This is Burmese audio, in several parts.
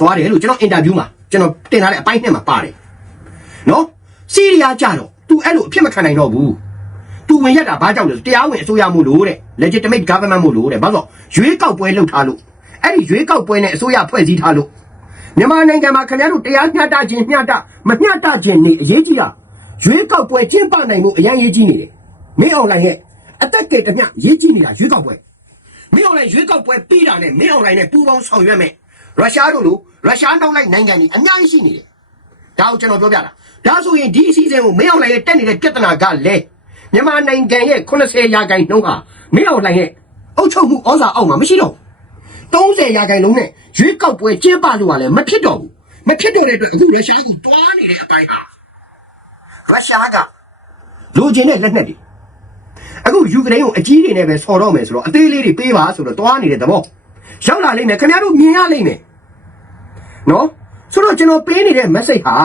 သွားတယ်လို့ကျွန်တော်အင်တာဗျူးမှာကျွန်တော်တင်ထားတဲ့အပိုင်းနှစ်မှာပါတယ်နော်စီးရီးယားကြတော့ तू အဲ့လိုအဖြစ်မခံနိုင်တော့ဘူး तू ဝင်ရက်တာဘာကြောင့်လဲဆိုတရားဝင်အစိုးရမို့လို့တဲ့ legitimate government မို့လို့တဲ့ဘာလို့ရွေးကောက်ပွဲလုပ်ထားလို့အဲ့ဒီရွေးကောက်ပွဲနဲ့အစိုးရဖွဲ့စည်းထားလို့မြန်မာနိုင်ငံမှာခင်ဗျားတို့တရားမျှတခြင်းမျှတမမျှတခြင်းနေအရေးကြီးတာရွေးကောက်ပွဲကျင်းပနိုင်မှုအရင်ရေးကြီးနေတယ်မင်းအောင်လိုင်ရဲ့အသက်ကယ်တမျှရေးကြီးနေတာရွေးကောက်ပွဲမင်းအွန်လိုင်းရွေးကောက်ပွဲပြီးတာနဲ့မင်းအွန်လိုင်းနဲ့ပူးပေါင်းဆောင်ရွက်မယ် ရုရှားတို့လိုရုရှားနောက်လိုက်နိုင်ငံကြီးအများကြီးရှိနေတယ်ဒါကိုကျွန်တော်ပြောပြတာဒါဆိုရင်ဒီအစည်းအဝေးကိုမင်းအွန်လိုင်းရဲ့တက်နေတဲ့ပြဿနာကလည်းမြန်မာနိုင်ငံရဲ့80ရာခိုင်နှုန်းဟာမင်းအွန်လိုင်းရဲ့အုပ်ချုပ်မှုဩဇာအောက်မှာမရှိတော့ဘူး30ရာခိုင်နှုန်းနဲ့ရွေးကောက်ပွဲကျင်းပလို့ကလည်းမဖြစ်တော့ဘူးမဖြစ်တော့တဲ့အတွက်အခုရုရှားကတွားနေတဲ့အပိုင်းဟာရုရှားကလိုချင်တဲ့လက်နက်တွေအခုယူကရိန်းကိုအကြီးတွေနဲ့ပဲဆော်တော့မယ်ဆိုတော့အသေးလေးတွေပေးပါဆိုတော့တွားနေတဲ့သဘောရောက်လာလိမ့်မယ်ခင်ဗျားတို့မြင်ရလိမ့်မယ် နော်ဆိုတော့ကျွန်တော်ပေးနေတဲ့ message ဟာ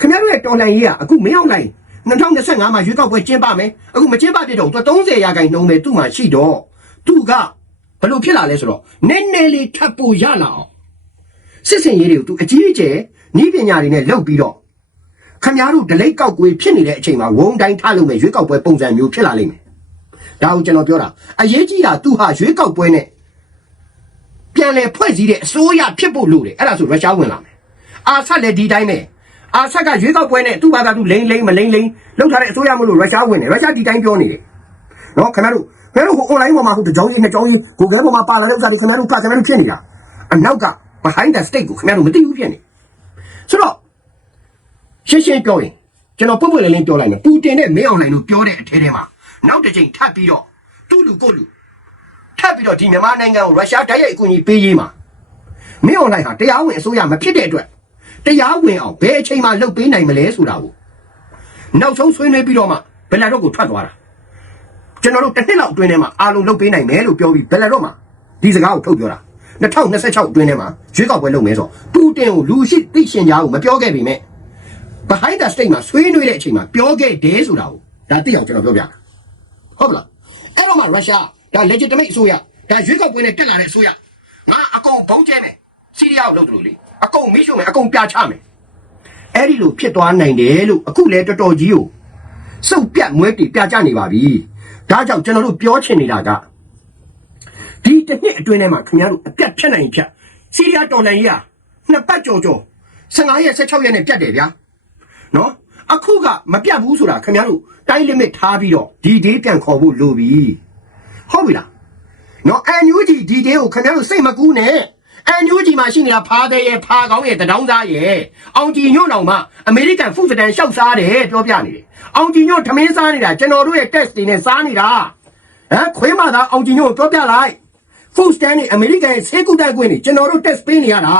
ခင်ဗျားတို့ရဲ့တော်လှန်ရေးကအခုမင်းအောင်လိုက်2025မှာရွေးကောက်ပွဲကျင်းပမယ်အခုမကျင်းပပြတော့သူ30ရာခိုင်နှုန်းပဲသူ့မှာရှိတော့သူကဘယ်လိုဖြစ်လာလဲဆိုတော့နည်းနည်းလေးထပ်ဖို့ရလာအောင်စစ်စင်ရေးတွေကိုသူအကြီးအကျယ်ဤပညာတွေနဲ့လုပ်ပြီးတော့ခင်ဗျားတို့ဒလိတ်ကောက်ကွေးဖြစ်နေတဲ့အချိန်မှာဝုံတိုင်းထားလို့မယ်ရွေးကောက်ပွဲပုံစံမျိုးဖြစ်လာလိမ့်မယ်ဒါကိုကျွန်တော်ပြောတာအရေးကြီးတာသူဟာရွေးကောက်ပွဲနဲ့ ပြန်လဲဖွဲ့စည်းတဲ့အစိုးရဖြစ်ဖို့လိုတယ်အဲ့ဒါဆိုရုရှားဝင်လာမယ်အာဆတ်လည်းဒီတိုင်းပဲအာဆတ်ကရွေးကောက်ပွဲနဲ့သူ့ဘာသာသူလိမ့်လိမ့်မလိမ့်လိမ့်လောက်ထားတဲ့အစိုးရမလို့ရုရှားဝင်တယ်ရုရှားဒီတိုင်းပြောနေတယ်နော်ခင်ဗျားတို့ခင်ဗျားတို့ဟို online ပေါ်မှာဟိုတကြောင်ကြီးနှစ်ကြောင်ကြီး Google ပေါ်မှာပါလာတဲ့ဥစ္စာတွေခင်ဗျားတို့ကခင်ဗျားတို့ဖြစ်နေတာအနောက်က behind the state ကိုခင်ဗျားတို့မသိဘူးဖြစ်နေဆိုတော့ရှင်းရှင်းပြောရင်ကျွန်တော်ပုတ်ပွင့်လင်းလင်းပြောလိုက်မယ်ပူတင်နဲ့မင်းအောင်လှိုင်တို့ပြောတဲ့အထဲထဲမှာနောက်တစ်ချိန်ထပ်ပြီးတော့သူ့လူကိုယ့်လူ ထပ်ပြီးတော့ဒီမြန်မာနိုင်ငံကိုရုရှားတိုက်ရိုက်အကူအညီပေးရေးမှာမင်းအွန်လိုင်းဟာတရားဝင်အစိုးရမဖြစ်တဲ့အတွက်တရားဝင်အောင်ဘယ်အချိန်မှလုပ်ပေးနိုင်မလဲဆိုတာကိုနောက်ဆုံးဆွေးနွေးပြီးတော့မှဘယ်လာတော့ကိုထွက်သွားတာကျွန်တော်တို့တစ်နှစ်လောက်အတွင်းထဲမှာအားလုံးလုပ်ပေးနိုင်မယ်လို့ပြောပြီးဘယ်လာတော့မှဒီစကားကိုထုတ်ပြောတာ2026အတွင်းထဲမှာရွေးကောက်ပွဲလုပ်မယ်ဆိုတော့ပူတင်ကိုလူရှိသိရှင်ကြားကိုမပြောခဲ့ပေမဲ့ behind the state မှာဆွေးနွေးတဲ့အချိန်မှာပြောခဲ့တယ်ဆိုတာကိုဒါသိအောင်ကျွန်တော်ပြောပြတာဟုတ်ပလားအဲ့တော့မှရုရှား ဒါ legitimate အစိုးရဒါရွေးကောက်ပွဲနဲ့တက်လာတဲ့အစိုးရငါအကုန်ဘုံကျဲမယ်စီးရီးယားကိုလုပ်တယ်လို့လေအကုန်မိရှုံမယ်အကုန်ပြချမယ်အဲ့ဒီလိုဖြစ်သွားနိုင်တယ်လို့အခုလဲတော်တော်ကြီးကိုစုပ်ပြတ်မွဲတီပြချနေပါပြီဒါကြောင့်ကျွန်တော်တို့ပြောချင်နေတာကဒီတစ်နှစ်အတွင်းထဲမှာခင်ဗျားတို့အပြတ်ဖြတ်နိုင်ဖြတ်စီးရီးယားတော်လှန်ရေးဟာနှစ်ပတ်ကြော်ကြော်15ရက်16ရက်နဲ့ပြတ်တယ်ဗျာနော်အခုကမပြတ်ဘူးဆိုတာခင်ဗျားတို့တိုင်း limit ထားပြီးတော့ဒီ day ပြန်ခေါ်ဖို့လိုပြီ ဟုတ်ပြီလားနော် NUG ဒီ day ကိုခင်ဗျားတို့စိတ်မကူးနဲ့ NUG မှာရှိနေတာဖားတဲ့ရဲ့ဖားကောင်းရဲ့တဒေါင်းသားရဲ့အောင်ကြည်ညွန့်တော်မှာအမေရိကန်ဖုဒတန်ရှောက်စားတယ်ပြောပြနေတယ်အောင်ကြည်ညွန့်ထမင်းစားနေတာကျွန်တော်တို့ရဲ့ test တွေနဲ့စားနေတာဟမ်ခွေးမသာအောင်ကြည်ညွန့်ကိုပြောပြလိုက် food stand နဲ့အမေရိကန်ရဲ့ဆေးကုသခွင့်တွေကျွန်တော်တို့ test ပေးနေရတာ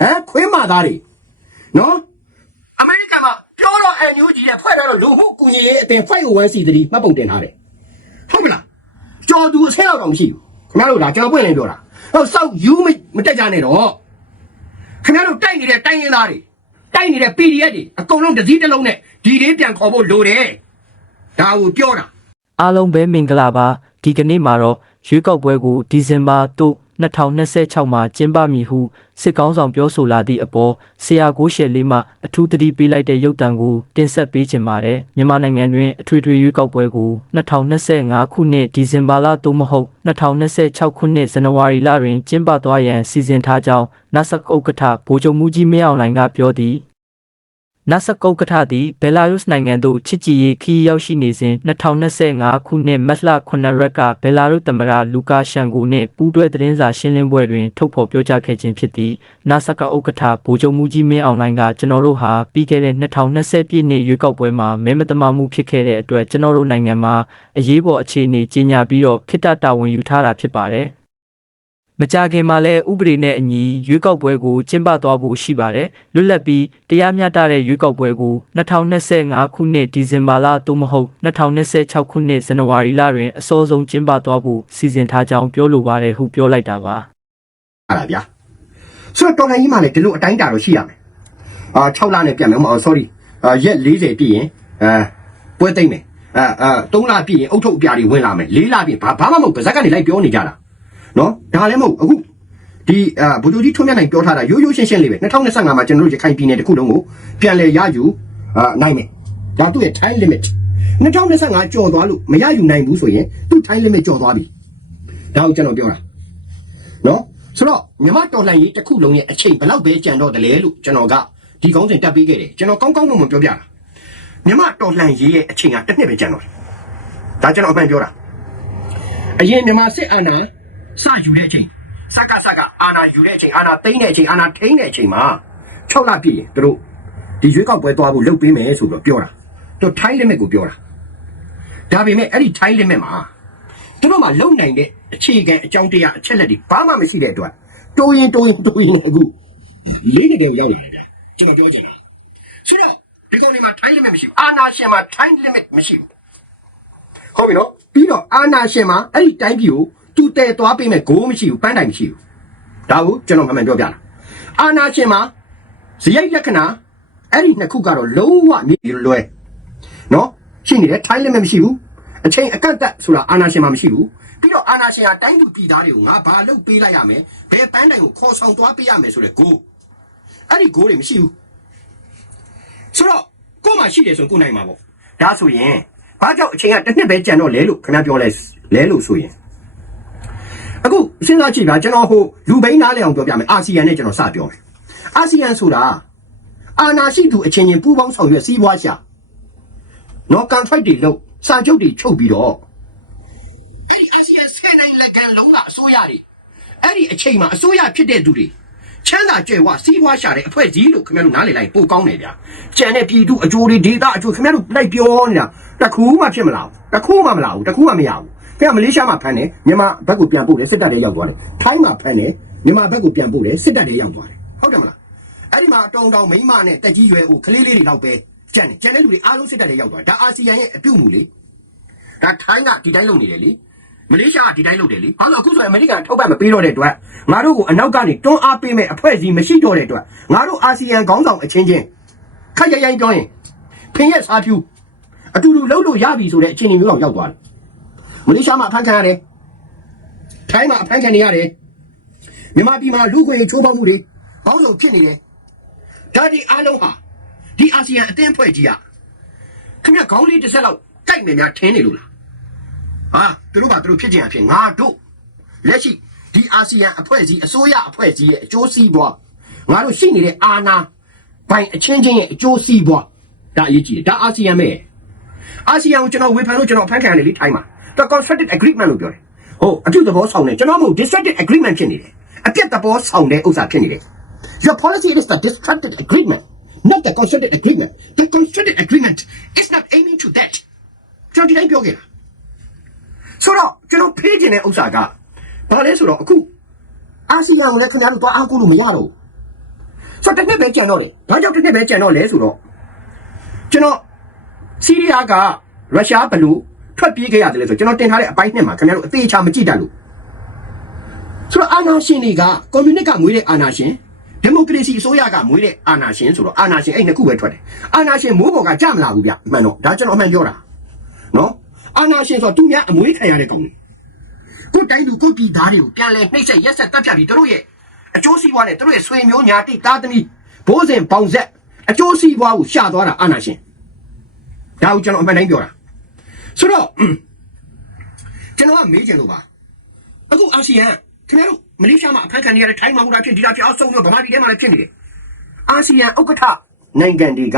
ဟမ်ခွေးမသားတွေနော်အမေရိကန်မှာပြောတော့ NUG ရဲ့ဖွဲ့ထားတော့လူမှုကူညီရေးအသင် 501c3 မှတ်ပုံတင်ထားတယ်ဟုတ်မလား ကြော်သူအဆဲလောက်တော့မရှိဘူးခင်ဗျားတို့လားကျွန်တော်ပွင့်လင်းပြောတာဟောစောက်ယူမမတက်ကြနဲ့တော့ခင်ဗျားတို့တိုက်နေတဲ့တိုင်းရင်းသားတွေတိုက်နေတဲ့ PDF တွေအကုန်လုံးတစ်စည်းတစ်လုံးနဲ့ဒီလေးပြန်ခေါ်ဖို့လိုတယ်ဒါကိုပြောတာအားလုံးပဲမင်္ဂလာပါဒီကနေ့မှာတော့ရွေးကောက်ပွဲကိုဒီဇင်ဘာတို့ 2026မှာကျင်းပမည်ဟုစစ်ကောင်းဆောင်ပြောဆိုလာသည့်အပေါ်ဆရာကိုရှယ်လေးမှအထူးသတိပေးလိုက်တဲ့ရုပ်တံကိုတင်ဆက်ပေးခြင်းပါတယ်မြန်မာနိုင်ငံတွင်အထွေထွေရွေးကောက်ပွဲကို2025ခုနှစ်ဒီဇင်ဘာလသို့မဟုတ်2026ခုနှစ်ဇန်နဝါရီလတွင်ကျင်းပသွားရန်စီစဉ်ထားကြောင်းနတ်ဆက်ဥက္ကဋ္ဌဗိုလ်ချုပ်မှုကြီးမင်းအောင်လှိုင်ကပြောသည် နတ်စကုတ်ကထသည်ဘယ်လာရုစ်နိုင်ငံသို့ချစ်ကြည်ရေးခီးရောက်ရှိနေစဉ်2025ခုနှစ်မတ်လ9ရက်ကဘယ်လာရုစ်သမ္မတလူကာရှန်ကိုနှင့်ပူးတွဲသတင်းစာရှင်းလင်းပွဲတွင်ထုတ်ဖော်ပြောကြားခဲ့ခြင်းဖြစ်သည်နတ်စကဥက္ကဋ္ဌဗိုလ်ချုပ်မှုကြီးမင်းအောင်လှိုင်ကကျွန်တော်တို့ဟာပြီးခဲ့တဲ့2020ပြည့်နှစ်ရွေးကောက်ပွဲမှာမဲမတမာမှုဖြစ်ခဲ့တဲ့အတွက်ကျွန်တော်တို့နိုင်ငံမှာအရေးပေါ်အခြေအနေကြီးညာပြီးတော့ခိတ္တတာဝန်ယူထားတာဖြစ်ပါတယ် မကြခင်မှာလည်းဥပဒေနဲ့အညီရွေးကောက်ပွဲကိုကျင်းပသွားဖို့ရှိပါတယ်လွတ်လပ်ပြီးတရားမျှတတဲ့ရွေးကောက်ပွဲကို2025ခုနှစ်ဒီဇင်ဘာလသို့မဟုတ်2026ခုနှစ်ဇန်နဝါရီလတွင်အစောဆုံးကျင်းပသွားဖို့စီစဉ်ထားကြောင်းပြောလိုပါတယ်ဟုပြောလိုက်တာပါအဲ့ဒါဗျာဆိုတော့တော်လှန်ရေးမှာလည်းဒီလိုအတိုင်းတာတော့ရှိရမယ်အာ6လနဲ့ပြန်မယ်မဟုတ် sorry အာရက်40ပြည့်ရင်အဲပွဲသိမ့်မယ်အာအာ3လပြည့်ရင်အုတ်ထုတ်အပြားတွေဝင်လာမယ်4လပြည့်ဘာဘာမှမဟုတ်ပါဇက်ကနေလိုက်ပြောနေကြတာ နော်ဒါလည်းမဟုတ်အခုဒီအာဗိုလ်ချုပ်ကြီးထွန်းမြတ်နိုင်ပြောထားတာရိုးရိုးရှင်းရှင်းလေးပဲ2025မှာကျွန်တော်တို့ရခိုင်ပြည်နယ်တစ်ခုလုံးကိုပြန်လည်ရယူအာနိုင်မယ်ဒါသူ့ရဲ့ time limit 2025ကျော်သွားလို့မရယူနိုင်ဘူးဆိုရင်သူ့ time limit ကျော်သွားပြီဒါကိုကျွန်တော်ပြောတာနော်ဆိုတော့မြမတော်လှန်ရေးတစ်ခုလုံးရဲ့အချိန်ဘယ်လောက်ပဲကြံတော့တယ်လဲလို့ကျွန်တော်ကဒီကောင်းစဉ်တက်ပေးခဲ့တယ်ကျွန်တော်ကောင်းကောင်းမွန်မွန်ပြောပြတာမြမတော်လှန်ရေးရဲ့အချိန်ကတစ်နှစ်ပဲကြံတော့တယ်ဒါကျွန်တော်အမှန်ပြောတာအရင်မြမစစ်အာဏာ စယူတဲ့အချိန်စကစကအာဏာယူတဲ့အချိန်အာဏာသိမ်းတဲ့အချိန်အာဏာထိန်းတဲ့အချိန်မှာ6လပြည့်ရင်သူတို့ဒီရွေးကောက်ပွဲသွားဖို့လုပ်ပေးမယ်ဆိုတော့ပြောတာသူ time limit ကိုပြောတာဒါပေမဲ့အဲ့ဒီ time limit မှာသူတို့မှလုံနိုင်တဲ့အခြေခံအကြောင်းတရားအချက်လက်တွေဘာမှမရှိတဲ့အတွက်တိုးရင်တိုးရင်တိုးရင်အခုလေးနေတဲ့ကိုရောက်လာတယ်ဗျာကျွန်တော်ပြောချင်တာဆိုတော့ဒီကောင်လေးမှာ time limit မရှိဘူးအာဏာရှင်မှာ time limit မရှိဘူးဟုတ်ပြီနော်ပြီးတော့အာဏာရှင်မှာအဲ့ဒီတိုင်းပြည်ကို တူတဲသွားပေးမဲ့ဂိုးမရှိဘူးပန်းတိုင်မရှိဘူးဒါကိုကျွန်တော်မှန်မှန်ပြောပြတာအာဏာရှင်မှာဇယိုက်လက္ခဏာအဲ့ဒီနှစ်ခုကတော့လုံးဝမြည်လွယ်နော်ရှိနေတယ် time limit မရှိဘူးအချိန်အကန့်အသတ်ဆိုတာအာဏာရှင်မှာမရှိဘူးပြီးတော့အာဏာရှင်ကတိုင်းသူပြည်သားတွေကိုငါဘာလုပ်ပေးလိုက်ရမယ်ဘယ်ပန်းတိုင်ကိုခေါ်ဆောင်သွားပေးရမယ်ဆိုတဲ့ဂိုးအဲ့ဒီဂိုးတွေမရှိဘူးဆိုတော့ကို့မှာရှိတယ်ဆိုရင်ကိုယ်နိုင်မှာပေါ့ဒါဆိုရင်ဘာကြောင့်အချိန်ကတစ်နှစ်ပဲကြံတော့လဲလို့ခင်ဗျားပြောလဲလဲလို့ဆိုရင် အခုစဉ်းစားကြည့်ပါကျွန်တော်ဟိုလူဘိန်းနားလဲအောင်ပြောပြမယ်အာဆီယံနဲ့ကျွန်တော်စပြောမယ်အာဆီယံဆိုတာအာနာရှိသူအချင်းချင်းပူးပေါင်းဆောင်ရွက်စီးပွားရှာနော် contract တွေလုပ်စာချုပ်တွေချုပ်ပြီးတော့အဲ့ဒီအာဆီယံဆယ်နိုင်လက်ကန်လုံးကအစိုးရတွေအဲ့ဒီအချိန်မှာအစိုးရဖြစ်တဲ့သူတွေချမ်းသာကြွယ်ဝစီးပွားရှာတဲ့အဖွဲ့ကြီးလို့ခင်ဗျားတို့နားလည်လိုက်ပိုကောင်းတယ်ဗျာကြံတဲ့ပြည်သူအကျိုးတွေဒေတာအကျိုးခင်ဗျားတို့လိုက်ပြောနေတာတခုမှဖြစ်မလာဘူးတခုမှမလာဘူးတခုမှမရဘူး ခင်ဗျားမလေးရှားမှာဖမ်းတယ်မြန်မာဘက်ကိုပြန်ပို့တယ်စစ်တပ်တွေရောက်သွားတယ်ထိုင်းမှာဖမ်းတယ်မြန်မာဘက်ကိုပြန်ပို့တယ်စစ်တပ်တွေရောက်သွားတယ်ဟုတ်တယ်မလားအဲ့ဒီမှာတောင်တောင်မိန်းမနဲ့တက်ကြီးရွယ်အိုကလေးလေးတွေတော့ပဲကြံတယ်ကြံတဲ့လူတွေအားလုံးစစ်တပ်တွေရောက်သွားတယ်ဒါအာဆီယံရဲ့အပြုတ်မှုလေဒါထိုင်းကဒီတိုင်းလုပ်နေတယ်လေမလေးရှားကဒီတိုင်းလုပ်တယ်လေဘာလို့အခုဆိုရင်အမေရိကန်ထုတ်ပတ်မပေးတော့တဲ့အတွက်ငါတို့ကိုအနောက်ကနေတွန်းအားပေးမဲ့အဖွဲ့အစည်းမရှိတော့တဲ့အတွက်ငါတို့အာဆီယံခေါင်းဆောင်အချင်းချင်းခက်ရရိုင်းပြောရင်ဖင်ရက်စားဖြူအတူတူလှုပ်လို့ရပြီဆိုတဲ့အခြေအနေမျိုးတော့ရောက်သွားတယ်မ လေးရှားမှာအဖမ်းခံရတယ်ထိုင်းမှာအဖမ်းခံနေရတယ်မြန်မာပြည်မှာလူခွေချိုးဖောက်မှုတွေပေါင်းစုံဖြစ်နေတယ်ဒါဒီအားလုံးဟာဒီအာဆီယံအသင်းအဖွဲ့ကြီးကခင်ဗျခေါင်းလေးတစ်ဆက်လောက်ကြိုက်မယ်များထင်းနေလို့လားဟာသူတို့ကသူတို့ဖြစ်ခြင်းအဖြစ်ငါတို့လက်ရှိဒီအာဆီယံအဖွဲ့အစည်းအစိုးရအဖွဲ့အစည်းရဲ့အကျိုးစီးပွားငါတို့ရှိနေတဲ့အာဏာပိုင်အချင်းချင်းရဲ့အကျိုးစီးပွားဒါအရေးကြီးတယ်ဒါအာဆီယံပဲအာဆီယံကိုကျွန်တော်ဝေဖန်လို့ကျွန်တော်ဖန်ခံရတယ်လေထိုင်းမှာ ဒါ constructed agreement လို့ပြောတယ်ဟုတ်အပြုသဘောဆောင်တယ်ကျွန်တော်မဟုတ် destructive agreement ဖြစ်နေတယ်အပြတ်သဘောဆောင်တဲ့ဥစ္စာဖြစ်နေတယ် your policy is the destructive agreement not the constructed agreement the constructed agreement is not aiming to that ကျွန်တော်ဒီတိုင်းပြောခဲ့တာဆိုတော့ကျွန်တော်ဖေးကျင်တဲ့ဥစ္စာကဘာလဲဆိုတော့အခုအာဆီယံကိုလည်းခင်ဗျားတို့တော့အားကိုးလို့မရတော့ဘူးဆိုတော့တစ်နှစ်ပဲကြံတော့တယ်ဘာကြောင့်တစ်နှစ်ပဲကြံတော့လဲဆိုတော့ကျွန်တော်စီးရီးယားကရုရှားဘလို့ ထွက်ပြေးခဲ့ရတယ်လဲဆိုတော့ကျွန်တော်တင်ထားတဲ့အပိုင်းနှစ်မှာခင်ဗျားတို့အသေးချာမကြည့်တတ်လို့ဆိုတော့အာနာရှင်တွေကကွန်မြူနစ်ကမွေးတဲ့အာနာရှင်ဒီမိုကရေစီအစိုးရကမွေးတဲ့အာနာရှင်ဆိုတော့အာနာရှင်အဲ့နှစ်ခုပဲထွက်တယ်အာနာရှင်မိုးပေါ်ကကြမလာဘူးဗျအမှန်တော့ဒါကျွန်တော်အမှန်ပြောတာနော်အာနာရှင်ဆိုတော့သူများအမွေးခံရတဲ့ကောင်တွေကိုယ်တိုင်းသူကိုယ်ပြည်သားတွေကိုပြန်လဲနှိပ်စက်ရက်ဆက်တပ်ဖြတ်ပြီးတို့ရဲ့အကျိုးစီးပွားနဲ့တို့ရဲ့ဆွေမျိုးညာတိသားသမီးဘိုးစဉ်ပေါင်ဆက်အကျိုးစီးပွားကိုရှာသွားတာအာနာရှင်ဒါကိုကျွန်တော်အမှန်တိုင်းပြောတာ ဆိုတော့ကျွန်တော်ကမေးချင်လို့ပါအခုအာဆီယံခင်ဗျားတို့မလေးရှားမှာအဖမ်းခံနေရတဲ့ထိုင်းမှာဟိုတာဖြစ်ဒီတာဖြစ်အောင်ဆုံးလို့ဗမာပြည်ထဲမှာလည်းဖြစ်နေတယ်အာဆီယံဥက္ကဋ္ဌနိုင်ငံတွေက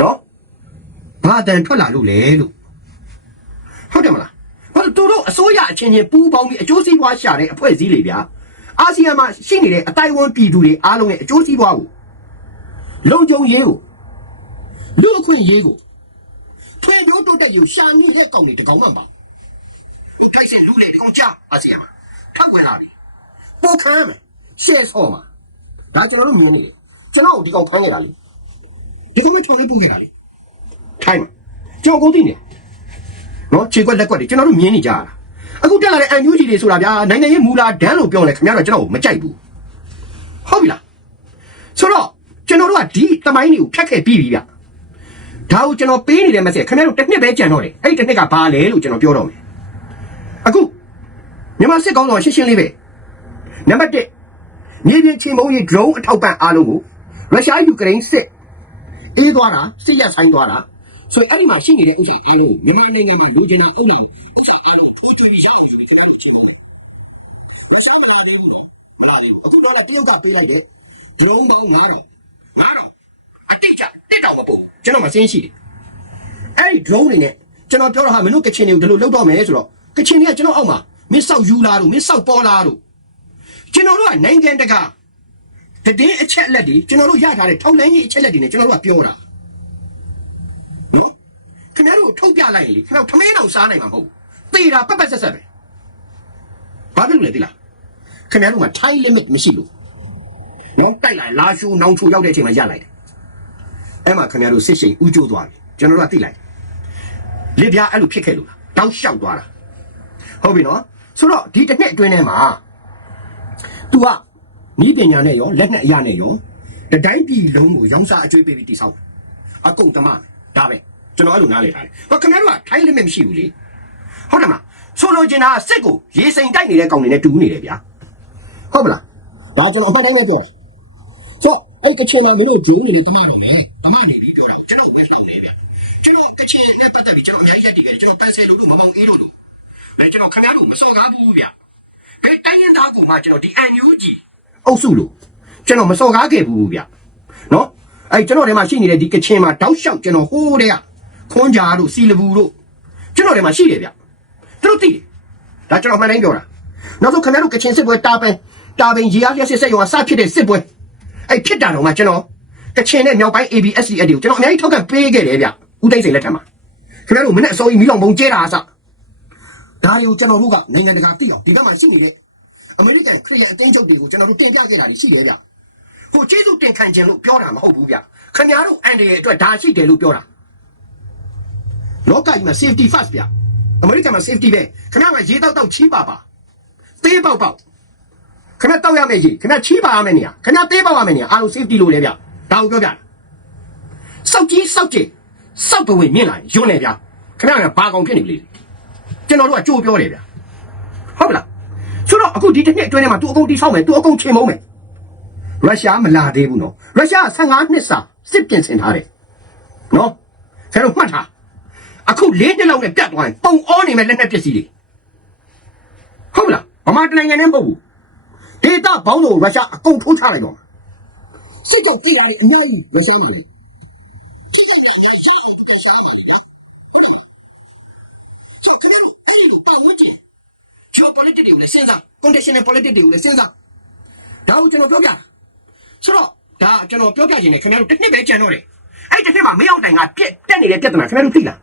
နော်ဘာတန်ထွက်လာလို့လဲလို့ဟုတ်တယ်မလားဘာလို့သူတို့အစိုးရအချင်းချင်းပူးပေါင်းပြီးအကျိုးစီးပွားရှာတဲ့အဖွဲ့အစည်းတွေဗျာအာဆီယံမှာရှိနေတဲ့အတိုင်းဝန်ပြည်သူတွေအားလုံးရဲ့အကျိုးစီးပွားကိုလုံခြုံရေးကိုလူအခွင့်ရေးကို ထွေတို့တိုးတက်ယူရှာမိတဲ့ကောင်တွေတကောင်မှမပါဒီကိစ္စလူတွေဒီကောင်ကြောက်အာဆီယံမှာထောက်ဝင်လာပြီပိုခမ်းမယ်ရှေ့ဆော့မှာဒါကျွန်တော်တို့မြင်နေတယ်ကျွန်တော်တို့ဒီကောင်ခမ်းခဲ့တာလေဒီကောင်မချုံလေးပို့ခဲ့တာလေထိုင်းမှာကြောက်ကုန်သိနေတယ်နော်ခြေကွက်လက်ကွက်တွေကျွန်တော်တို့မြင်နေကြရတာအခုတက်လာတဲ့အန်ယူဂျီတွေဆိုတာဗျာနိုင်ငံရေးမူလာဒန်းလို့ပြောလဲခင်ဗျားတို့ကျွန်တော်ကိုမကြိုက်ဘူးဟုတ်ပြီလားဆိုတော့ကျွန်တော်တို့ကဒီတမိုင်းတွေကိုဖြတ်ခဲ့ပြီးပြီဗျ ဒါကိုကျွန်တော်ပေးနေတဲ့ message ခင်ဗျားတို့တစ်နှစ်ပဲကြံတော့တယ်အဲ့ဒီတစ်နှစ်ကဘာလဲလို့ကျွန်တော်ပြောတော့မယ်အခုမြန်မာစစ်ကောင်းဆောင်ရှင်းရှင်းလေးပဲနံပါတ်1မြေပြင်ချေမှုန်းရေး drone အထောက်ပံ့အားလုံးကိုရုရှားယူကရိန်းစစ်အေးသွားတာစစ်ရက်ဆိုင်သွားတာဆိုရင်အဲ့ဒီမှာရှိနေတဲ့ဥစ္စာအားလုံးမြန်မာနိုင်ငံမှာလူကျင်တာအုပ်လာဥစ္စာအားလုံးထူးထူးပြီးရအောင်ယူပြီးကျွန်တော်တို့ချေမှုန်းတယ်ရုရှားမလာဘူးမလာဘူးအခုတော့လည်းတရုတ်ကပေးလိုက်တယ် drone ပေါင်း9000 9000အတိတ်ကတက်တောင်မပို့ဘူး ကျွန်တော်မစင်းရှိတယ်အဲ့ဒီ drone တွေနဲ့ကျွန်တော်ပြောတော့ဟာမင်းတို့ကချင်တွေကိုဒီလိုလုပ်တော့မယ်ဆိုတော့ကချင်တွေကကျွန်တော်အောက်မှာမင်းဆောက်ယူလာလို့မင်းဆောက်ပေါ်လာလို့ကျွန်တော်တို့ကနိုင်ငံတကာတည်င်းအချက်လက်တွေကျွန်တော်တို့ရထားတဲ့ထောက်လိုင်းကြီးအချက်လက်တွေနဲ့ကျွန်တော်တို့ကပြောတာနော်ခင်ဗျားတို့ထုတ်ပြလိုက်ရင်လေခင်ဗျားတို့ထမင်းအောင်စားနိုင်မှာမဟုတ်ဘူးသေတာပတ်ပတ်ဆက်ဆက်ပဲဘာဖြစ်လို့လဲသိလားခင်ဗျားတို့က time limit မရှိလို့နော်တိုက်လာလာရှူနောင်ချိုရောက်တဲ့အချိန်မှာရလိုက်တယ် အဲ့မှာခင်ဗျားတို့စစ်ရှိန်ဥကျိုးသွားပြီကျွန်တော်တို့ကသိလိုက်လစ်ပြားအဲ့လိုဖြစ်ခဲ့လို့လားတောင်းလျှောက်သွားတာဟုတ်ပြီနော်ဆိုတော့ဒီတစ်နှစ်အတွင်းထဲမှာ तू ကဤပညာနဲ့ရောလက်နဲ့အရာနဲ့ရောတတိုင်းပြည်လုံးကိုရောင်းစားအကျွေးပေးပြီးတိဆောက်တယ်အကုန်တမဒါပဲကျွန်တော်အဲ့လိုနားလည်ထားတယ်ဟောခင်ဗျားတို့ကထိုင်းလက်မမရှိဘူးလေဟုတ်တယ်မလားဆိုလိုချင်တာကစစ်ကိုရေစိန်တိုက်နေတဲ့ကောင်တွေနဲ့တူနေတယ်ဗျာဟုတ်ပလားဒါကျွန်တော်အမှန်တိုင်းပဲပြောတာဆိုအဲ့ကချင်မှာမင်းတို့ဂျိုးနေတယ်တမတော်မယ် တမနေပြီးပြောတာကိုကျွန်တော်ဝက်လောက်နေဗျကျွန်တော်ကချင်နဲ့ပတ်သက်ပြီးကျွန်တော်အများကြီးလက်တည်ခဲ့တယ်ကျွန်တော်ပန်ဆယ်လို့လို့မမောင်အေးလို့လို့ဘယ်ကျွန်တော်ခင်ဗျားတို့မစော်ကားဘူးဗျဘယ်တိုင်းရင်သားကိုမှကျွန်တော်ဒီအန်ယူဂျီအုပ်စုလို့ကျွန်တော်မစော်ကားခဲ့ဘူးဗျနော်အဲ့ကျွန်တော်ထဲမှာရှိနေတဲ့ဒီကချင်မှာတောက်လျှောက်ကျွန်တော်ဟိုးတဲ့ကခွန်ကြာတို့စီလဘူးတို့ကျွန်တော်ထဲမှာရှိတယ်ဗျသူတို့သိတယ်ဒါကျွန်တော်မှန်တိုင်းပြောတာနောက်ဆုံးခင်ဗျားတို့ကချင်စစ်ပွဲတာပင်တာပင်ရေအားလျက်စစ်ဆက်ရုံကစဖြစ်တဲ့စစ်ပွဲအဲ့ဖြစ်တာတော့မှကျွန်တော် ကချင်နဲ့မြောက်ပိုင်း ABSC အတူကျွန်တော်အများကြီးထောက်ခံပေးခဲ့တယ်ဗျဦးသိန်းစိန်လက်ထက်မှာခင်ဗျားတို့မနေ့အစောကြီးမီးလောင်ပုံကျဲတာအစဒါတွေကိုကျွန်တော်တို့ကနိုင်ငံတကာသိအောင်ဒီကမှာရှိနေတဲ့အမေရိကန်ခရီးယန်အတင်းချုပ်တွေကိုကျွန်တော်တို့တင်ပြခဲ့တာရှိတယ်ဗျဟိုကျေးဇူးတင်ခံခြင်းလို့ပြောတာမဟုတ်ဘူးဗျခင်ဗျားတို့အန်ဒီရဲ့အတွက်ဒါရှိတယ်လို့ပြောတာလောကကြီးမှာ safety first ဗျအမေရိကန်မှာ safety ပဲခင်ဗျားကရေတောက်တောက်ချီးပါပါသေးပေါက်ပေါက်ခဏတောက်ရမယ်ကြီးခဏချီးပါရမယ်နေရခဏသေးပါရမယ်နေရအားလုံး safety လို့လေဗျ ဒါကိုပြောပြစောက်ကြီးစောက်ကြီးစောက်ပဝင်မြင့်လာရင်ယွန်းနေဗျခဏကဘာကောင်ဖြစ်နေပြီကျွန်တော်တို့ကကြိုးပြောတယ်ဗျဟုတ်ပလားဆိုတော့အခုဒီတစ်နှစ်အတွင်းထဲမှာ तू အကုန်တိဆောက်မယ် तू အကုန်ချိန်မုံမယ်ရုရှားမလာသေးဘူးနော်ရုရှား15နှစ်စာစစ်ပြင်ဆင်ထားတယ်နော်ဆရာတို့မှတ်ထားအခု၄နှစ်လောက်နဲ့ပြတ်သွားရင်ပုံအောနေမဲ့လက်နက်ပစ္စည်းတွေဟုတ်ပလားဗမာတိုင်းနိုင်ငံနဲ့မဟုတ်ဘူးဒေတာဘောင်းလို့ရုရှားအကုန်ထိုးချလိုက်တော့ စစ်ကောင်ပြည်ရတယ်အများကြီးရုရှားမျိုးဆိုခဏလို့အဲ့ဒီလိုပတ်ဝန်းကျင် geopolitics တွေကိုလည်းစဉ်းစား conditional politics တွေကိုလည်းစဉ်းစားဒါကိုကျွန်တော်ပြောပြတာဆိုတော့ဒါကျွန်တော်ပြောပြခြင်းနဲ့ခင်ဗျားတို့တစ်နှစ်ပဲကြံတော့တယ်အဲ့တစ်နှစ်မှာမင်းအောင်တိုင်ကပြက်တက်နေတဲ့ပြဿနာခင်ဗျားတို့သိလား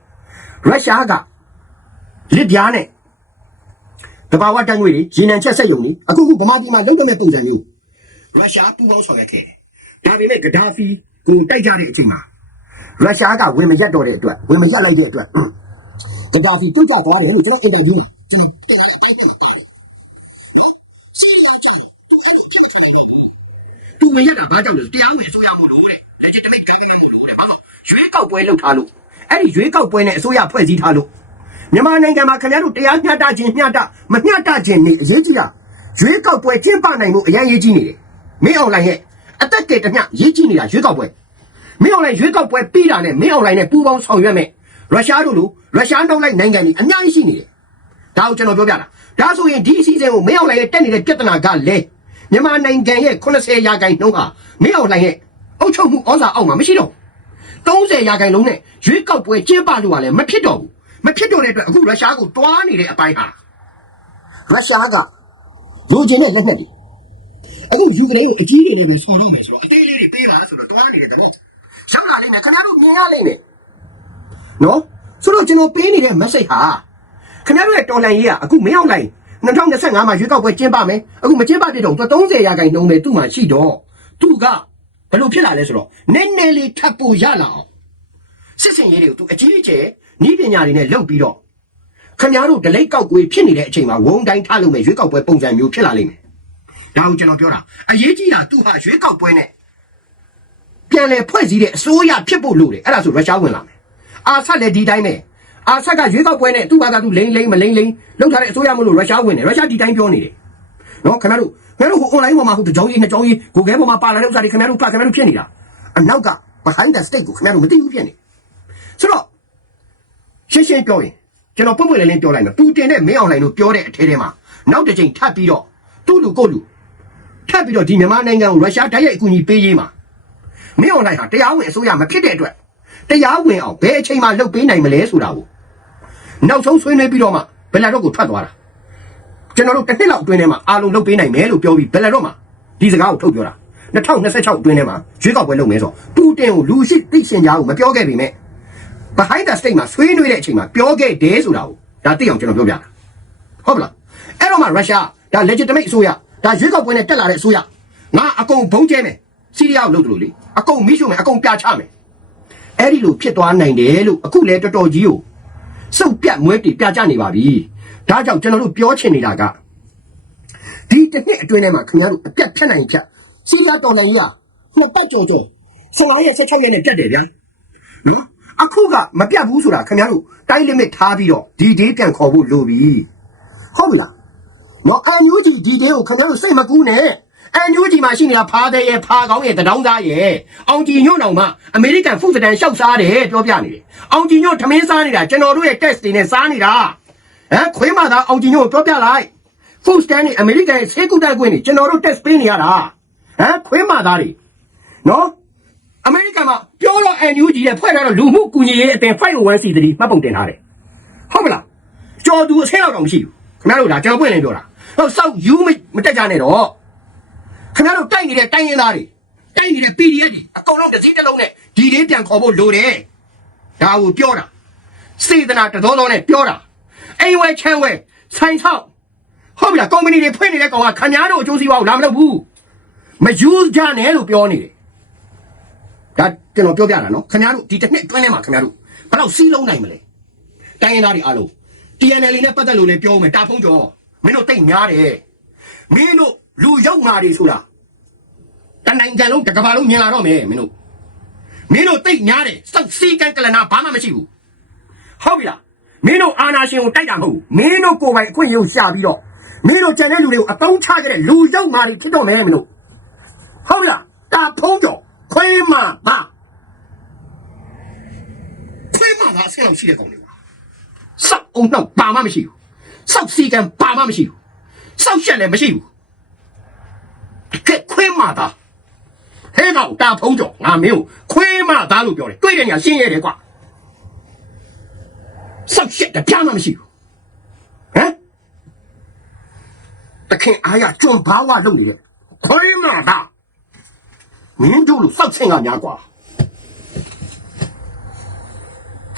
ရုရှားကလစ်ပြားနဲ့တဘာဝတန်ငွေတွေရေနံချက်ဆက်ယုံတွေအခုခုဗမာပြည်မှာလုံးတော့မဲ့ပုံစံမျိုးရုရှားပူးပေါင်းဆောင်ရွက်ခဲ့တယ်။ ဒါပေမဲ့ဂဒါဖီကိုတိုက်ကြတဲ့အချိန်မှာရုရှားကဝင်မရက်တော့တဲ့အတွက်ဝင်မရက်လိုက်တဲ့အတွက်ဂဒါဖီတုတ်ကြသွားတယ်လို့ကျွန်တော်အင်တာဗျူးမှာကျွန်တော်တင်လာတဲ့အတိုင်းပဲပါတယ်။နော်စီးရီးယားကြောင့်သူအဲ့ဒီကျွန်တော်ထွက်လိုက်တော့သူဝင်ရတာဘာကြောင့်လဲတရားဝင်ဆိုရမှုလို့တဲ့ legitimate government လို့တဲ့ဘာလို့ရွေးကောက်ပွဲလုပ်ထားလို့အဲ့ဒီရွေးကောက်ပွဲနဲ့အစိုးရဖွဲ့စည်းထားလို့မြန်မာနိုင်ငံမှာခင်ဗျားတို့တရားမျှတခြင်းမျှတမမျှတခြင်းနေအရေးကြီးတာရွေးကောက်ပွဲကျင်းပနိုင်မှုအရင်ရေးကြီးနေတယ်မင်းအွန်လိုင်းရဲ့ အသက်တည်တမျှရေးကြီးနေတာရွေးကောက်ပွဲမင်းအွန်လိုင်းရွေးကောက်ပွဲပြီးတာနဲ့မင်းအွန်လိုင်းနဲ့ပူးပေါင်းဆောင်ရွက်မဲ့ရုရှားတို့လိုရုရှားနောက်လိုက်နိုင်ငံတွေအများကြီးရှိနေတယ်ဒါကိုကျွန်တော်ပြောပြတာဒါဆိုရင်ဒီအစီအစဉ်ကိုမင်းအောင်လှိုင်ရဲ့တက်နေတဲ့ပြဿနာကလည်းမြန်မာနိုင်ငံရဲ့80ရာခိုင်နှုန်းဟာမင်းအောင်လှိုင်ရဲ့အုပ်ချုပ်မှုဩဇာအောက်မှာမရှိတော့ဘူး30ရာခိုင်နှုန်းနဲ့ရွေးကောက်ပွဲကျင်းပလို့ကလည်းမဖြစ်တော့ဘူးမဖြစ်တော့တဲ့အတွက်အခုရုရှားကိုတွားနေတဲ့အပိုင်းဟာရုရှားကလိုချင်တဲ့လက်နက်တွေ အခုယူကရိန်းကိုအကြီးတွေနဲ့ပဲဆော်တော့မယ်ဆိုတော့အသေးလေးတွေပေးပါဆိုတော့တွားနေတဲ့သဘောရောက်လာလိမ့်မယ်ခင်ဗျားတို့မြင်ရလိမ့်မယ်နော်ဆိုတော့ကျွန်တော်ပေးနေတဲ့ message ဟာခင်ဗျားတို့ရဲ့တော်လှန်ရေးကအခုမင်းအောင်လိုက်2025မှာရွေးကောက်ပွဲကျင်းပမယ်အခုမကျင်းပပြတော့သူ30ရာခိုင်နှုန်းပဲသူ့မှာရှိတော့သူကဘယ်လိုဖြစ်လာလဲဆိုတော့နည်းနည်းလေးထပ်ဖို့ရလာအောင်စစ်စင်ရေးတွေကိုသူအကြီးအကျယ်ဤပညာတွေနဲ့လုပ်ပြီးတော့ခင်ဗျားတို့ဒလိတ်ကောက်ကွေးဖြစ်နေတဲ့အချိန်မှာဝုံတိုင်းထားလို့မယ်ရွေးကောက်ပွဲပုံစံမျိုးဖြစ်လာလိမ့်မယ် ဒါကိုကျွန်တော်ပြောတာအရေးကြီးတာသူဟာရွေးကောက်ပွဲနဲ့ပြန်လဲဖွဲ့စည်းတဲ့အစိုးရဖြစ်ဖို့လိုတယ်အဲ့ဒါဆိုရုရှားဝင်လာမယ်အာဆတ်လည်းဒီတိုင်းပဲအာဆက်ကရွေးကောက်ပွဲနဲ့သူ့ဘာသာသူလိမ့်လိမ့်မလိမ့်လိမ့်လောက်ထားတဲ့အစိုးရမလို့ရုရှားဝင်တယ်ရုရှားဒီတိုင်းပြောနေတယ်နော်ခင်ဗျားတို့ခင်ဗျားတို့ဟို online ပေါ်မှာဟိုတကြောင်ကြီးနှစ်ကြောင်ကြီးကိုခဲပေါ်မှာပါလာတဲ့ဥစ္စာတွေခင်ဗျားတို့ကခင်ဗျားတို့ဖြစ်နေတာအနောက်က behind the state ကိုခင်ဗျားတို့မသိဘူးဖြစ်နေဆိုတော့ရှင်းရှင်းပြောရင်ကျွန်တော်ပုံမှန်လေးလေးပြောလိုက်မယ်ပူတင်နဲ့မင်းအောင်လှိုင်တို့ပြောတဲ့အထဲထဲမှာနောက်တစ်ချိန်ထပ်ပြီးတော့သူ့လူကိုယ့်လူ ထပ်ပြီးတော့ဒီမြန်မာနိုင်ငံကိုရုရှားတိုက်ရိုက်အကူအညီပေးရေးမှာမင်းအောင်လှိုင်ဟာတရားဝင်အစိုးရမဖြစ်တဲ့အတွက်တရားဝင်အောင်ဘယ်အချိန်မှလုပ်ပေးနိုင်မလဲဆိုတာကိုနောက်ဆုံးဆွေးနွေးပြီးတော့မှဘယ်လာတော့ကိုထွက်သွားတာကျွန်တော်တို့တစ်နှစ်လောက်အတွင်းထဲမှာအားလုံးလုပ်ပေးနိုင်မယ်လို့ပြောပြီးဘယ်လာတော့မှဒီစကားကိုထုတ်ပြောတာ2026အတွင်းထဲမှာရွေးကောက်ပွဲလုပ်မယ်ဆိုတော့ပူတင်ကိုလူရှိသိရှင်ကြားကိုမပြောခဲ့ပေမဲ့ behind the state မှာဆွေးနွေးတဲ့အချိန်မှာပြောခဲ့တယ်ဆိုတာကိုဒါသိအောင်ကျွန်တော်ပြောပြတာဟုတ်ပလားအဲ့တော့မှရုရှားဒါ legitimate အစိုးရ ဒါရွေးကောက်ပွဲနဲ့တက်လာတဲ့အစိုးရငါအကုန်ဘုံကျဲမယ်စီးရီးယားကိုလုပ်တယ်လို့လေအကုန်မိရှုမယ်အကုန်ပြချမယ်အဲ့ဒီလိုဖြစ်သွားနိုင်တယ်လို့အခုလဲတော်တော်ကြီးကိုစုပ်ပြတ်မွဲတီပြချနေပါပြီဒါကြောင့်ကျွန်တော်တို့ပြောချင်နေတာကဒီတစ်နှစ်အတွင်းထဲမှာခင်ဗျားတို့အပြတ်ဖြတ်နိုင်ဖြတ်စီလာတော်နိုင်ရနှစ်ပတ်ကြော်ကြော်15ရက်16ရက်နဲ့တက်တယ်ဗျာနော်အခုကမပြတ်ဘူးဆိုတာခင်ဗျားတို့တိုင်း limit ထားပြီးတော့ဒီ day ပြန်ခေါ်ဖို့လိုပြီဟုတ်ပြီလား နော်အန်ယူဂျီဒီ day ကိုခင်ဗျားတို့စိတ်မကူးနဲ့အန်ယူဂျီမှာရှိနေတာဖားတဲ့ရဲ့ဖားကောင်းရဲ့တဒေါင်းသားရဲ့အောင်ကြည်ညွန့်တော်မှာအမေရိကန်ဖုဒ္ဒတန်ရှောက်စားတယ်ပြောပြနေတယ်အောင်ကြည်ညွန့်ထမင်းစားနေတာကျွန်တော်တို့ရဲ့ test တွေနဲ့စားနေတာဟမ်ခွေးမသာအောင်ကြည်ညွန့်ကိုပြောပြလိုက် food stand နေအမေရိကန်ရဲ့ဆေးကုသခွင့်နေကျွန်တော်တို့ test ပေးနေရတာဟမ်ခွေးမသားတွေနော်အမေရိကန်မှာပြောတော့ NUG ရဲ့ဖွဲ့ထားတော့လူမှုကူညီရေးအသင် 501c3 မှတ်ပုံတင်ထားတယ်ဟုတ်မလားကြော်သူအဆင်းလောက်တော့မရှိဘူးခင်ဗျားတို့ဒါကျွန်တော်ပွင့်လင်းပြောတာ ဟောစောက်ယူမတက်ကြနဲ့တော့ခင်ဗျားတို့တိုက်နေတဲ့တိုင်းရင်းသားတွေတိုက်နေတဲ့ PDF တွေအကုန်လုံးတစ်စည်းတစ်လုံးနဲ့ဒီလေးပြန်ခေါ်ဖို့လိုတယ်ဒါကိုပြောတာစေတနာတတော်တော်နဲ့ပြောတာအိမ်ဝဲချမ်းဝဲဆိုင်ဆောက်ဟုတ်ပြီလားကုမ္ပဏီတွေဖွင့်နေတဲ့ကောင်ကခင်ဗျားတို့အကျိုးစီးပွားကိုလာမလုပ်ဘူးမယူကြနဲ့လို့ပြောနေတယ်ဒါကျွန်တော်ပြောပြတာနော်ခင်ဗျားတို့ဒီတစ်နှစ်အတွင်းထဲမှာခင်ဗျားတို့ဘယ်တော့စီးလုံးနိုင်မလဲတိုင်းရင်းသားတွေအားလုံး TNL နဲ့ပတ်သက်လို့လည်းပြောမယ်တာဖုံးကျော် မင်းတို့တိတ်များတယ်မင်းတို့လူရောက်မာတွေဆိုတာတနိုင်ငံလုံးတစ်ကမ္ဘာလုံးမြင်လာတော့မယ်မင်းတို့မင်းတို့တိတ်များတယ်စောက်စီးကန်ကလနာဘာမှမရှိဘူးဟုတ်ပြီလားမင်းတို့အာနာရှင်ကိုတိုက်တာမဟုတ်ဘူးမင်းတို့ကိုယ်ပိုင်အခွင့်အရေးကိုရှာပြီးတော့မင်းတို့ကြံတဲ့လူတွေကိုအတုံးချခဲ့တဲ့လူရောက်မာတွေဖြစ်တော့မယ်မင်းတို့ဟုတ်ပြီလားတာဖုံးကျော်ခွေးမဘာခွေးမဘာအဆင်လောက်ရှိတဲ့ကောင်တွေပါစောက်အောင်တော့ဘာမှမရှိဘူး စောက်စီကံဘာမှမရှိဘူးစောက်ရှက်လည်းမရှိဘူးကဲခွေးမသားဟဲ့ကောင်တာဖုံးကြော်ငါမင်းကိုခွေးမသားလို့ပြောတယ်တွေ့တဲ့ညာရှင်းရတယ်ကွာစောက်ရှက်တပြားမှမရှိဘူးဟမ်တခင်အားရကျွန်းဘာဝလုပ်နေတဲ့ခွေးမသားမင်းတို့လို့စောက်ဆင်ကများကွာ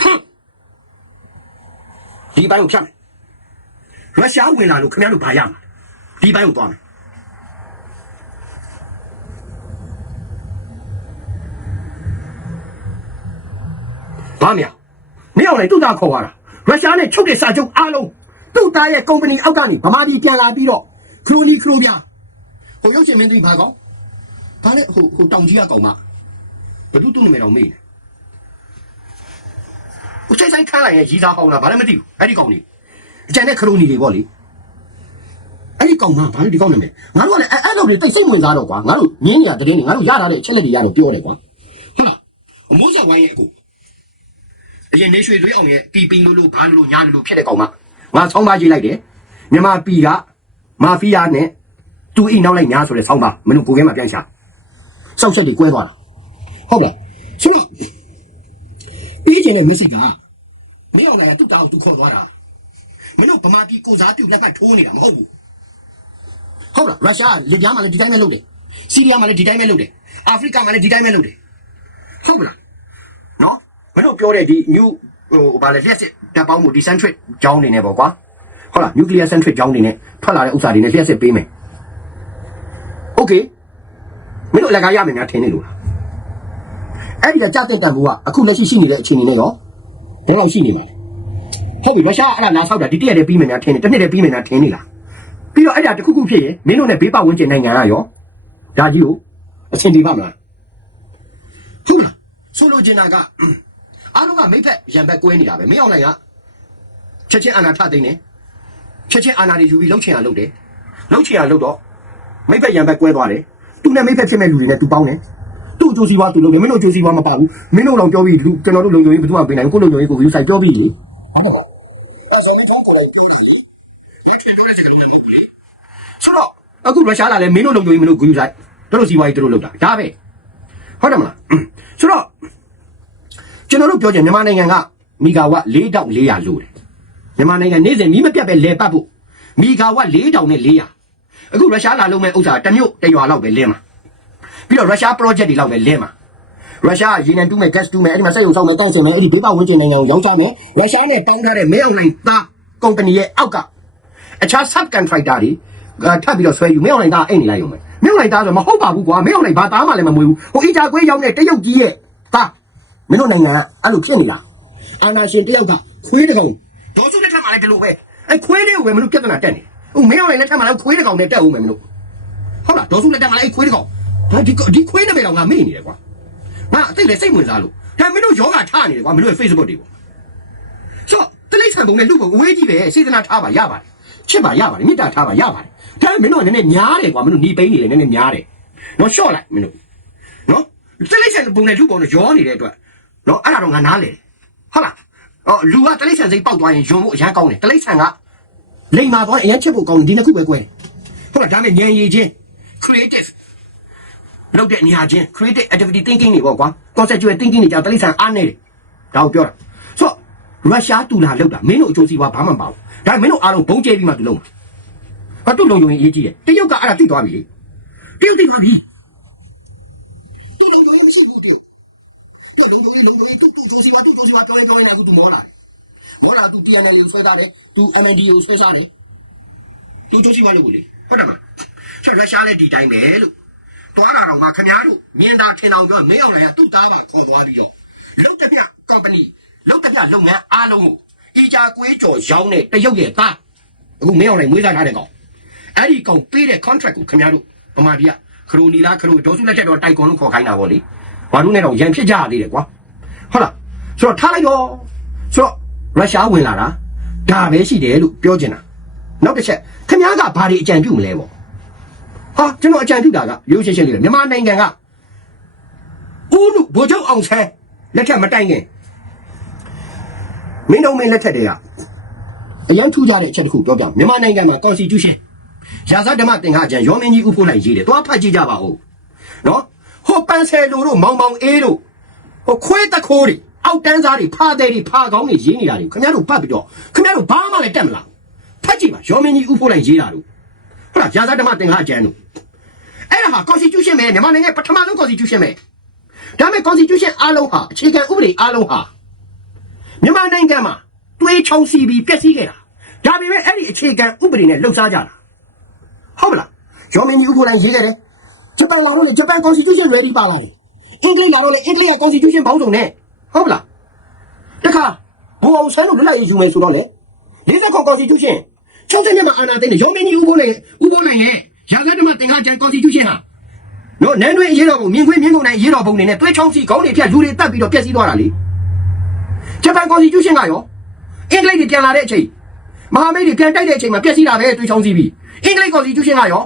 ဟမ်ဒီဘိုင်းကိုဖြတ်မယ် ရုရှားဝင်လာလို့ခင်ဗျားတို့ဘာရမှာဒီဘိုင်းကိုသွားမယ်ဘာမြမင်းအောင်လည်းသူ့သားခေါ်ရတာရုရှားနဲ့ချုပ်တဲ့စာချုပ်အားလုံးသူ့သားရဲ့ကုမ္ပဏီအောက်ကနေဗမာပြည်ပြန်လာပြီးတော့ခရိုနီခရိုပြဟိုရုပ်ရှင်မင်းသမီးဘာကောင်ဒါနဲ့ဟိုဟိုတောင်ကြီးကကောင်မဘယ်သူသူ့နာမည်တော့မေးနေကိုချိတ်ဆိုင်ခန်းလိုက်ရင်ရီစားပေါင်းတာဘာလည်းမသိဘူးအဲ့ဒီကောင်ကြီး အကျန်တဲ့ခရိုနီတွေပေါ့လေအဲ့ဒီကောင်ကဘာလို့ဒီကောင်နာမည်ငါတို့ကလည်းအဲ့အဲ့လိုတွေတိတ်စိတ်ဝင်စားတော့ကွာငါတို့မြင်းနေတာတကယ်နေငါတို့ရတာတဲ့အချက်လက်တွေရတော့ပြောတယ်ကွာဟုတ်လားအမိုးဆက်ဝိုင်းရဲ့အခုအရင်နေရွှေသွေးအောင်ရဲ့တီပင်းလို့လို့ဘာလို့ညာလို့ဖြစ်တဲ့ကောင်မငါဆောင်းပါကြည့်လိုက်တယ်မြန်မာပြည်ကမာဖီးယားနဲ့တူအိနောက်လိုက်ညာဆိုတဲ့ဆောင်းပါမင်းတို့ကိုကဲမှာပြန်ရှာစောက်ချက်တွေကွဲသွားတာဟုတ်လားဆိုတော့ပြီးကျင်တဲ့ message ကမင်းအောင်လိုက်ရတူတောက်တူခေါ်သွားတာ မင်းတို့ဗမာပြည်ကိုစားပြုလက်ပတ်ထိုးနေတာမဟုတ်ဘူးဟုတ်လားရုရှားလစ်ပြားမှာလည်းဒီတိုင်းပဲလုပ်တယ်စီးရီးယားမှာလည်းဒီတိုင်းပဲလုပ်တယ်အာဖရိကမှာလည်းဒီတိုင်းပဲလုပ်တယ်ဟုတ်လားနော်မင်းတို့ပြောတဲ့ဒီ new ဟိုဘာလဲလျှက်စစ်တပ်ပေါင်းမှု decentric ကြောင်းနေနေပေါ့ကွာဟုတ်လား nuclear centric ကြောင်းနေနေထွက်လာတဲ့ဥစ္စာတွေနဲ့လျှက်စစ်ပေးမယ် okay မင်းတို့အလကားရမယ်များထင်နေလို့လားအဲ့ဒီကကြတဲ့တန်ဖိုးကအခုလက်ရှိရှိနေတဲ့အခြေအနေနဲ့ရောဘယ်လောက်ရှိနေမှာလဲ ဟုတ်ပြီရုရှားအဲ့ဒါလာဆောက်တာဒီတည့်ရက်တည်းပြီးမယ်များထင်နေတစ်နှစ်တည်းပြီးမယ်များထင်နေလားပြီးတော့အဲ့ဒါတစ်ခုခုဖြစ်ရင်မင်းတို့နဲ့ဘေးပတ်ဝန်းကျင်နိုင်ငံကရောဒါကြီးကိုအဆင်ပြေပါမလားဟုတ်လားဆိုလိုချင်တာကအားလုံးကမိဖက်ရံဘက်ကွဲနေတာပဲမင်းအောင်လိုက်ကချက်ချင်းအာနာထသိမ့်နေချက်ချင်းအာနာတွေယူပြီးလှုပ်ချင်အောင်လုပ်တယ်လှုပ်ချင်ရလှုပ်တော့မိဖက်ရံဘက်ကွဲသွားတယ်သူနဲ့မိဖက်ဖြစ်မဲ့လူတွေနဲ့သူပေါင်းတယ်သူ့အကျိုးစီးပွားသူလုပ်တယ်မင်းတို့အကျိုးစီးပွားမပါဘူးမင်းတို့တော့ပြောပြီးလူကျွန်တော်တို့လုံခြုံရေးဘယ်သူမှပေးနိုင်ဘူးကိုလုံခြုံရေးကို view site ပြောပြီးလေဟုတ်ပါဘူးအဲဆိုမင်းထောင်းကိုလည်းပြောတာလေဘာချင်တော့တဲ့စကားလုံးလည်းမဟုတ်ဘူးလေဆိုတော့ အခုရုရှားလာလဲမင်းတို့လုံခြုံရေးမင်းတို့ view site တို့စီးပွားရေးတို့လုပ်တာဒါပဲဟုတ်တယ်မလားဆိုတော့ကျွန်တော်တို့ပြောချင်မြန်မာနိုင်ငံကမီဂါဝတ်4400လို့တယ်မြန်မာနိုင်ငံနေ့စဉ်မီးမပြတ်ပဲလဲပတ်ဖို့မီဂါဝတ်4400နဲ့400အခုရုရှားလာလုံးမဲ့ဥစ္စာတစ်မြို့တစ်ရွာလောက်ပဲလဲမှာပြီးတော့ရုရှား project တွေလောက်ပဲလဲမှာရုရှားရေနံတူးမယ် gas တူးမယ်အဲ့ဒီမှာစက်ရုံဆောက်မယ်တန့်စင်မယ်အဲ့ဒီဘေးပဝန်းကျင်နိုင်ငံကိုရောင်းချမယ်ရုရှားနဲ့ပေါင်းထားတဲ့မဲအွန်လိုင်းသား company ရဲ့အောက်ကအခြား sub contractor တွေအာ ထပ်ပြီးတော့ဆွဲယူမဲအွန်လိုင်းသားအိတ်နေလိုက်ရုံပဲမဲအွန်လိုင်းသားဆိုမဟုတ်ပါဘူးကွာမဲအွန်လိုင်းဘာသားမှလည်းမမွေးဘူးဟိုအီတာကွေးရောက်တဲ့တရုတ်ကြီးရဲ့သားမင်းတို့နိုင်ငံကအဲ့လိုဖြစ်နေတာအာနာရှင်တယောက်ကခွေးတကောင်ဒေါ်စုလက်ထက်မှာလည်းဒီလိုပဲအဲ့ခွေးလေးကိုပဲမင်းတို့ပြဿနာတက်နေဟိုမဲအွန်လိုင်းလက်ထက်မှာလည်းခွေးတကောင်နဲ့တက်ဦးမယ်မင်းတို့ဟုတ်လားဒေါ်စုလက်ထက်မှာလည်းအဲ့ခွေးတကောင်ဒါဒီဒီခွေးနာမည်တော့ငါမေ့နေတယ်ကွာငါအသိလည်းစိတ်ဝင်စားလို့ဒါမင်းတို့ယောဂထားနေတယ်ကွာမင်းတို့ရဲ့ Facebook တွေပေါ့ဆိုတလိษံပုံနဲ့လူပုံအဝေးကြီးပဲစေတနာထားပါရပါတယ်ချစ်ပါရပါတယ်မေတ္တာထားပါရပါတယ် ဒါမင်းတို့ကနည်းနည်းများတယ်ကွာမင်းတို့หนีပိန်းနေလေနည်းနည်းများတယ်နော်ရှော့လိုက်မင်းတို့နော်တလိမ့်ဆန်ပုံနဲ့ထုပုံနဲ့ရောနေတဲ့အတွက်နော်အဲ့ဒါတော့ငါနားလေဟုတ်လားအော်လူကတလိမ့်ဆန်စိတ်ပေါက်သွားရင်ယွန်ဖို့အရန်ကောင်းတယ်တလိမ့်ဆန်ကလိမ့်မာသွားရင်အရန်ချက်ဖို့ကောင်းတယ်ဒီနှစ်ခုပဲကွဲဟုတ်လားဒါမဲ့ဉာဏ်ရည်ချင်း creative လုပ်တဲ့နေရာချင်း creative activity thinking တွေပေါ့ကွာ conceptual thinking တွေကြောင့်တလိမ့်ဆန်အားနေတယ်ဒါကိုပြောတာဆိုတော့ရုရှားတူလာလောက်တာမင်းတို့အကျိုးစီးပွားဘာမှမပါဘူးဒါမင်းတို့အားလုံးဘုံကျဲပြီးမှသူလုံးမှာ ဘာတူလုံးယုံရင်အရေးကြီးတယ်တရုတ်ကအဲ့ဒါသိသွားပြီလေတရုတ်သိသွားပြီတူလုံးယုံမရှိဘူးတဲ့တဲ့လုံးယုံလေးလုံးယုံလေးတူတူကျိုးစီးပွားတူကျိုးစီးပွားပြောရင်ပြောရင်လည်းအခုတူမောလာတယ်မောလာသူ TNL ကိုဆွဲထားတယ်သူ MND ကိုဆွဲထားတယ်သူကျိုးစီးပွားလုပ်ကိုလေဟုတ်တယ်မလားဆိုတော့ရုရှားလည်းဒီတိုင်းပဲလို့သွားတာတော့မှခင်ဗျားတို့မြင်တာထင်အောင်ပြောမင်းအောင်လည်းကသူ့သားပါခေါ်သွားပြီးတော့လုတ်တဲ့ပြ company လုတ်တဲ့ပြလုပ်ငန်းအားလုံးကိုအီဂျာကွေးကြော်ရောင်းတဲ့တရုတ်ရဲ့သားအခုမင်းအောင်လည်းငွေစားထားတဲ့ကောင် အဲ့ဒီကောင်ပေးတဲ့ contract ကိုခင်ဗျားတို့ဗမာပြည်ကခရိုနီလားခရိုဒေါ်စုလက်ထက်တော့တိုက်ကွန်လို့ခေါ်ခိုင်းတာပေါ့လေဘာလို့နဲ့တော့ရန်ဖြစ်ကြရသေးတယ်ကွာဟုတ်လားဆိုတော့ထားလိုက်တော့ဆိုတော့ရုရှားဝင်လာတာဒါပဲရှိတယ်လို့ပြောချင်တာနောက်တစ်ချက်ခင်ဗျားကဘာတွေအကြံပြုမလဲပေါ့ဟာကျွန်တော်အကြံပြုတာကရိုးရှင်းရှင်းလေးပဲမြန်မာနိုင်ငံကဦးလူဗိုလ်ချုပ်အောင်ဆန်းလက်ထက်မတိုင်ခင်မင်းတို့မင်းလက်ထက်တည်းကအရန်ထူးကြတဲ့အချက်တစ်ခုပြောပြမယ်မြန်မာနိုင်ငံမှာ constitution ရာဇဓမ္မသင်္ဃာကျမ်းရောမင်းကြီးဥဖို့လိုက်ရေးတယ်တွားဖတ်ကြည့်ကြပါဦးနော်ဟိုပန်းဆယ်လိုတို့မောင်မောင်အေးတို့ဟိုခွဲတခိုးတွေအောက်တန်းစားတွေဖားတဲ့တွေဖားကောင်းတွေရေးနေတာတွေခင်ဗျားတို့ဖတ်ပြီးတော့ခင်ဗျားတို့ဘာမှလည်းတက်မလားဖတ်ကြည့်ပါရောမင်းကြီးဥဖို့လိုက်ရေးတာတို့ဟုတ်လားရာဇဓမ္မသင်္ဃာကျမ်းတို့အဲ့ဒါဟာ constitution ပဲမြန်မာနိုင်ငံပထမဆုံး constitution ပဲဒါပေမဲ့ constitution အားလုံးဟာအခြေခံဥပဒေအားလုံးဟာမြန်မာနိုင်ငံမှာတွေးချောင်းစီပြီးပြည့်စည်ခဲ့တာဒါပေမဲ့အဲ့ဒီအခြေခံဥပဒေနဲ့လှုပ်ရှားကြတာ ဟုတ်မလားရောမင်းကြီးဥပဒေရေးခဲ့တယ်ဂျပန်လာတော့လေဂျပန် constitution ready ပါလာတယ်အင်္ဂလိပ်လာတော့လေအင်္ဂလိပ်က constitution ပေါင်းစုံနဲ့ဟုတ်မလားတခါဘူအောင်ဆန်းတို့လွတ်လပ်ရေးယူမယ်ဆိုတော့လေ40ခေါ constitution 60နှစ်မှာအာဏာသိမ်းတယ်ရောမင်းကြီးဥပဒေဥပဒေရဲ့ရာဇဓမ္မသင်္ဃာကျမ်း constitution ဟာနော်နန်းတွင်းရေးတော်ပုံမြင်ခွင့်မြင်ကုန်တိုင်းရေးတော်ပုံနေနဲ့တွဲချောင်းစီခေါင်းတွေဖြတ်လူတွေတက်ပြီးတော့ပြက်စီးသွားတာလေဂျပန် constitution ကရောအင်္ဂလိပ်တွေပြန်လာတဲ့အချိန် မဟာမိတ်တွေပြန်တိုက်တဲ့အချိန်မှာပြက်စီးတာပဲတွဲချောင်းစီပြီးအင်္ဂလိပ် constitution ကရော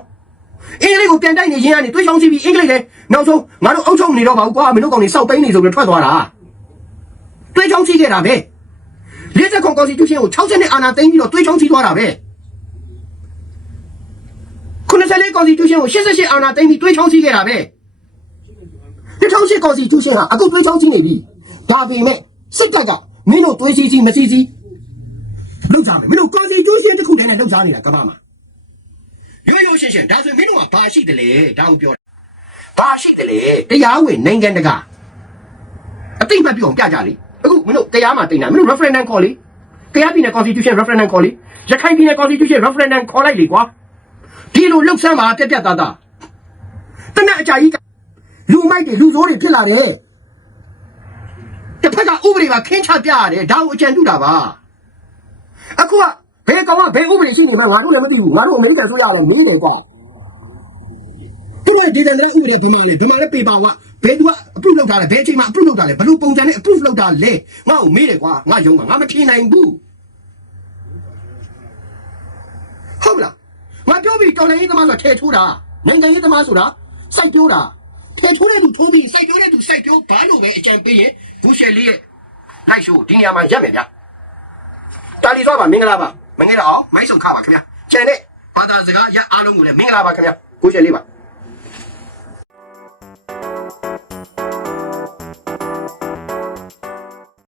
အင်္ဂလိပ်ကိုပြန်တိုက်နေရင်ကနေတွဲချောင်းစီပြီးအင်္ဂလိပ်လည်းနောက်ဆုံးငါတို့အုပ်ချုပ်နေတော့ပါဘူးကွာမင်းတို့ကောင်တွေစောက်ပိန်းနေဆိုပြီးထွက်သွားတာတွဲချောင်းစီခဲ့တာပဲ40ခု constitution ကို60နှစ်အာဏာသိမ်းပြီးတော့တွဲချောင်းစီသွားတာပဲ94 constitution ကို88အာဏာသိမ်းပြီးတွဲချောင်းစီခဲ့တာပဲ2008 constitution ဟာအခုတွဲချောင်းစီနေပြီဒါပေမဲ့စစ်တပ်ကမင်းတို့တွဲစီစီမစီစီ လောက်ကြမယ်မင်းတို့ constitution တစ်ခုတည်းနဲ့လောက်စားနေတာကမ္ဘာမှာရိုးရိုးရှင်းရှင်းဒါဆိုရင်မင်းတို့ကဘာရှိတယ်လဲဒါကိုပြောတာဘာရှိတယ်လဲတရားဝင်နိုင်ငံတကာအသိမှတ်ပြုအောင်ပြကြလေအခုမင်းတို့တရားမှာတင်တာမင်းတို့ referendum ခေါ်လေတရားပြည်နယ် constitution referendum ခေါ်လေရခိုင်ပြည်နယ် constitution referendum ခေါ်လိုက်လေကွာဒီလိုလှုပ်ဆန်းပါပြက်ပြက်သားသားတနက်အကြာကြီးကလူမိုက်တွေလူဆိုးတွေဖြစ်လာတယ်တစ်ဖက်ကဥပဒေပါခင်းချပြရတယ်ဒါကိုအကြံပြုတာပါ အခုကဘယ်ကောင်ကဘယ်ဥပဒေရှိနေမှငါတို့လည်းမသိဘူးငါတို့အမေရိကန်ဆိုရအောင်မေးတယ်ကွာဒီမဲ့ဒီတဲ့ဥပဒေဘယ်မှာလဲဘယ်မှာလဲပေပါကဘယ်သူက approve လုပ်ထားလဲဘယ်အချိန်မှာ approve လုပ်ထားလဲဘယ်လိုပုံစံနဲ့ approve လုပ်တာလဲငါ့ကိုမေးတယ်ကွာငါယုံမှာငါမထင်နိုင်ဘူးဟုတ်လားငါပြောပြီးတော်လည်းရေးသမားဆိုတာထဲထိုးတာနိုင်ငံရေးသမားဆိုတာစိုက်ပြိုးတာထဲထိုးတဲ့သူထိုးပြီးစိုက်ပြိုးတဲ့သူစိုက်ပြိုးဘာလို့ပဲအကြံပေးရင်ဂူရှယ်လေးရဲ့လိုက်ရှိုးဒီနေရာမှာရက်မယ်ဗျာ တာလီဆိုပါမင်္ဂလာပါမင်္ဂလာအောင်မိုက်ဆုံခပါခင်ဗျာကျန်တဲ့ဘာသာစကားရအားလုံးကိုလည်းမင်္ဂလာပါခင်ဗျာဂူရှယ်လေးပါ